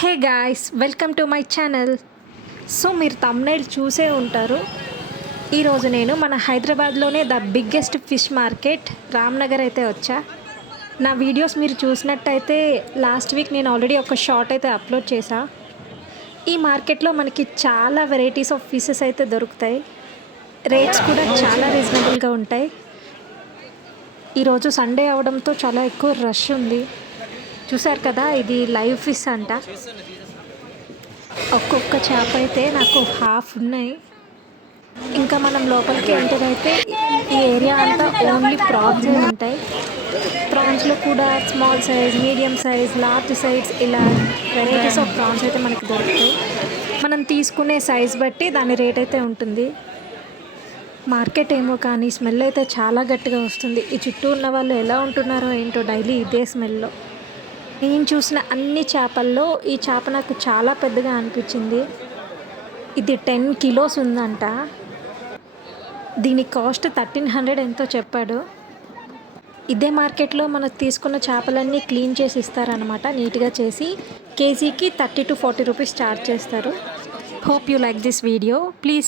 Hey guys, welcome to my channel. So మీరు thumbnail చూసే ఉంటారు. ఈరోజు నేను మన హైదరాబాద్లోనే the biggest fish market Ramnagar అయితే వచ్చా. నా వీడియోస్ మీరు చూసినట్టయితే లాస్ట్ వీక్ నేను ఆల్రెడీ ఒక షార్ట్ అయితే అప్లోడ్ చేశా. ఈ మార్కెట్లో మనకి చాలా వెరైటీస్ ఆఫ్ ఫిషెస్ అయితే దొరుకుతాయి. రేట్స్ కూడా చాలా రీజనబుల్గా ఉంటాయి. ఈరోజు సండే అవడంతో చాలా ఎక్కువ రష్ ఉంది. చూసారు కదా, ఇది లైవ్ ఫిష్ అంట. ఒక్కొక్క చేప అయితే నాకు హాఫ్ ఉన్నాయి. ఇంకా మనం లోపలికి ఎంటర్ అయితే ఈ ఏరియా అంతా ఓన్లీ ప్రాన్సే ఉంటాయి. ప్రాన్స్లో కూడా small size, medium size, large size ఇలా వెరైటీస్ ఆఫ్ ప్రాన్స్ అయితే మనకి దొరుకుతాయి. మనం తీసుకునే సైజ్ బట్టి దాని రేట్ అయితే ఉంటుంది. మార్కెట్ ఏమో కానీ స్మెల్ అయితే చాలా గట్టిగా వస్తుంది. ఈ చుట్టూ ఉన్న వాళ్ళు ఎలా ఉంటున్నారో ఏంటో డైలీ ఇదే స్మెల్లో. నేను చూసిన అన్ని చేపల్లో ఈ చేప నాకు చాలా పెద్దగా అనిపించింది. ఇది 10 కిలోస్ ఉందంట. దీని కాస్ట్ 1300 ఎంతో చెప్పాడు. ఇదే మార్కెట్లో మనకు తీసుకున్న చేపలన్నీ క్లీన్ చేసి ఇస్తారనమాట. నీట్గా చేసి కేజీకి 30 to 40 రూపీస్ ఛార్జ్ చేస్తారు. Hope you like this video. Please